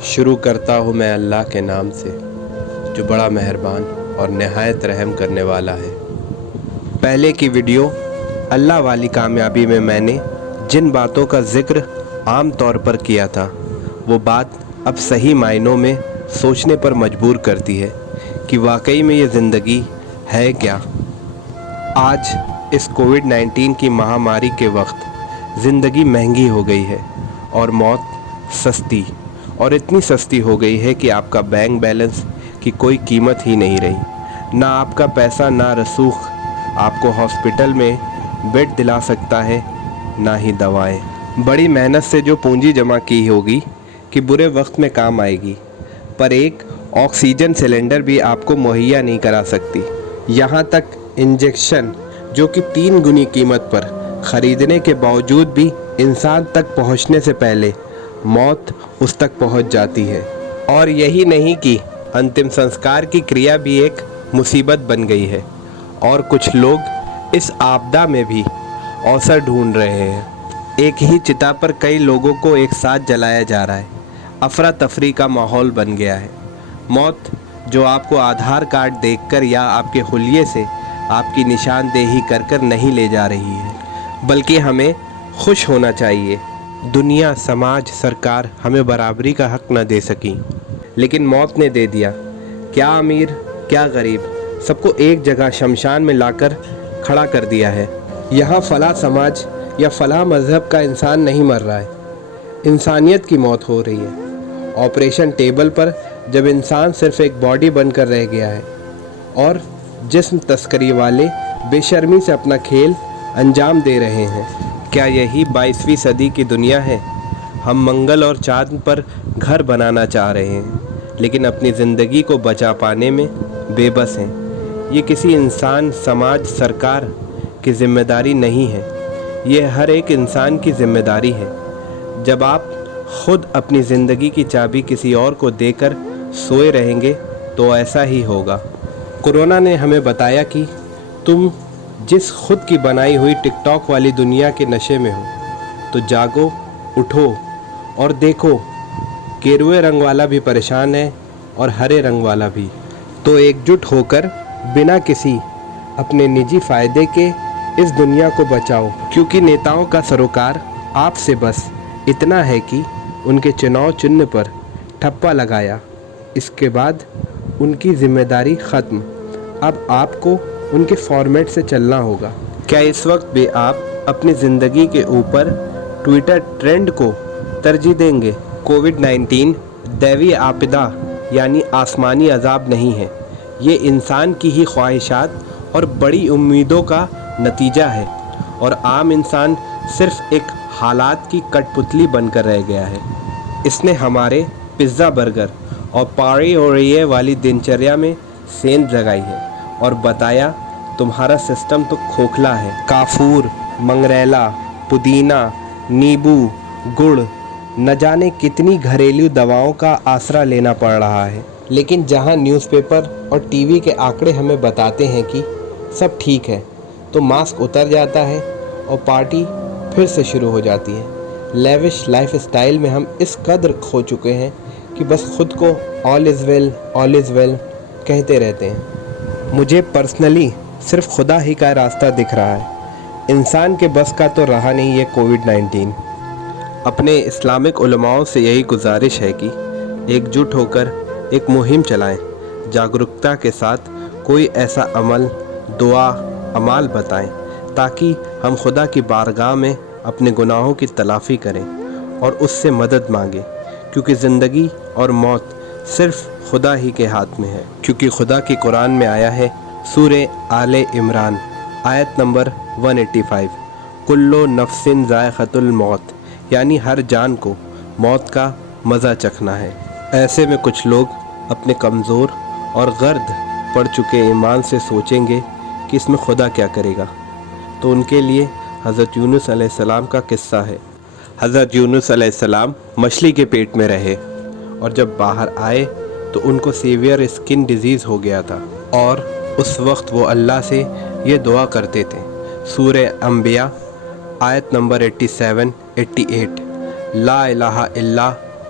شروع کرتا ہوں میں اللہ کے نام سے جو بڑا مہربان اور نہایت رحم کرنے والا ہے۔ پہلے کی ویڈیو اللہ والی کامیابی میں میں نے جن باتوں کا ذکر عام طور پر کیا تھا وہ بات اب صحیح معنوں میں سوچنے پر مجبور کرتی ہے کہ واقعی میں یہ زندگی ہے کیا۔ آج اس کووڈ-19 کی مہاماری کے وقت زندگی مہنگی ہو گئی ہے اور موت سستی، اور اتنی سستی ہو گئی ہے کہ آپ کا بینک بیلنس کی کوئی قیمت ہی نہیں رہی۔ نہ آپ کا پیسہ نہ رسوخ آپ کو ہاسپٹل میں بیڈ دلا سکتا ہے، نہ ہی دوائیں۔ بڑی محنت سے جو پونجی جمع کی ہوگی کہ برے وقت میں کام آئے گی، پر ایک آکسیجن سلنڈر بھی آپ کو مہیا نہیں کرا سکتی۔ یہاں تک انجیکشن جو کہ 3 گنی قیمت پر خریدنے کے باوجود بھی انسان تک پہنچنے سے پہلے موت اس تک پہنچ جاتی ہے۔ اور یہی نہیں کہ انتم سنسکار کی کریا بھی ایک مصیبت بن گئی ہے، اور کچھ لوگ اس آپدا میں بھی اوسر ڈھونڈ رہے ہیں۔ ایک ہی چتا پر کئی لوگوں کو ایک ساتھ جلایا جا رہا ہے، افراتفری کا ماحول بن گیا ہے۔ موت جو آپ کو آدھار کارڈ دیکھ کر یا آپ کے حلیے سے آپ کی نشاندہی کر کر نہیں لے جا رہی ہے، بلکہ ہمیں خوش ہونا چاہیے۔ دنیا، سماج، سرکار ہمیں برابری کا حق نہ دے سکیں، لیکن موت نے دے دیا۔ کیا امیر کیا غریب، سب کو ایک جگہ شمشان میں لا کر کھڑا کر دیا ہے۔ یہاں فلاں سماج یا فلاں مذہب کا انسان نہیں مر رہا ہے، انسانیت کی موت ہو رہی ہے۔ آپریشن ٹیبل پر جب انسان صرف ایک باڈی بن کر رہ گیا ہے اور جسم تسکری والے بے شرمی سے اپنا کھیل انجام دے رہے ہیں۔ کیا یہی 22ویں صدی کی دنیا ہے؟ ہم منگل اور چاند پر گھر بنانا چاہ رہے ہیں، لیکن اپنی زندگی کو بچا پانے میں بے بس ہیں۔ یہ کسی انسان، سماج، سرکار کی ذمہ داری نہیں ہے، یہ ہر ایک انسان کی ذمہ داری ہے۔ جب آپ خود اپنی زندگی کی چابی کسی اور کو دے کر سوئے رہیں گے تو ایسا ہی ہوگا۔ کورونا نے ہمیں بتایا کہ تم جس خود کی بنائی ہوئی ٹک ٹاک والی دنیا کے نشے میں ہو، تو جاگو، اٹھو اور دیکھو، گیروئے رنگ والا بھی پریشان ہے اور ہرے رنگ والا بھی۔ تو ایک جٹ ہو کر بنا کسی اپنے نجی فائدے کے اس دنیا کو بچاؤ، کیونکہ نیتاؤں کا سروکار آپ سے بس اتنا ہے کہ ان کے چناؤ چنہ پر ٹھپا لگایا، اس کے بعد ان کی ذمہ داری ختم۔ اب آپ کو ان کے فارمیٹ سے چلنا ہوگا۔ کیا اس وقت بھی آپ اپنی زندگی کے اوپر ٹویٹر ٹرینڈ کو ترجیح دیں گے؟ کووڈ-19 دیوی آپدہ یعنی آسمانی عذاب نہیں ہے، یہ انسان کی ہی خواہشات اور بڑی امیدوں کا نتیجہ ہے، اور عام انسان صرف ایک حالات کی کٹ پتلی بن کر رہ گیا ہے۔ اس نے ہمارے پزا، برگر اور پاری ہو رہی ہے والی دنچریا میں سیندھ لگائی ہے اور بتایا تمہارا سسٹم تو کھوکھلا ہے۔ کافور، منگریلا، پودینہ، نیبو، گڑ، نہ جانے کتنی گھریلو دواؤں کا آسرا لینا پڑ رہا ہے، لیکن جہاں نیوز پیپر اور ٹی وی کے آنکڑے ہمیں بتاتے ہیں کہ سب ٹھیک ہے، تو ماسک اتر جاتا ہے اور پارٹی پھر سے شروع ہو جاتی ہے۔ لیوش لائف اسٹائل میں ہم اس قدر کھو چکے ہیں کہ بس خود کو آل از ویل، آل از ویل کہتے رہتے ہیں۔ مجھے پرسنلی صرف خدا ہی کا راستہ دکھ رہا ہے، انسان کے بس کا تو رہا نہیں یہ کووڈ-19۔ اپنے اسلامک علماؤں سے یہی گزارش ہے کہ ایک جٹ ہو کر ایک مہم چلائیں، جاگرکتا کے ساتھ کوئی ایسا عمل، دعا، اعمال بتائیں تاکہ ہم خدا کی بارگاہ میں اپنے گناہوں کی تلافی کریں اور اس سے مدد مانگیں، کیونکہ زندگی اور موت صرف خدا ہی کے ہاتھ میں ہے۔ کیونکہ خدا کی قرآن میں آیا ہے، سورہ آل عمران آیت نمبر 185، کلو نفس ذائقۃ الموت، یعنی ہر جان کو موت کا مزہ چکھنا ہے۔ ایسے میں کچھ لوگ اپنے کمزور اور غرد پڑ چکے ایمان سے سوچیں گے کہ اس میں خدا کیا کرے گا، تو ان کے لیے حضرت یونس علیہ السلام کا قصہ ہے۔ حضرت یونس علیہ السلام مچھلی کے پیٹ میں رہے، اور جب باہر آئے تو ان کو سیویئر اسکن ڈیزیز ہو گیا تھا، اور اس وقت وہ اللہ سے یہ دعا کرتے تھے۔ سورہ انبیاء آیت نمبر 87-88، لا الہ الا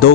2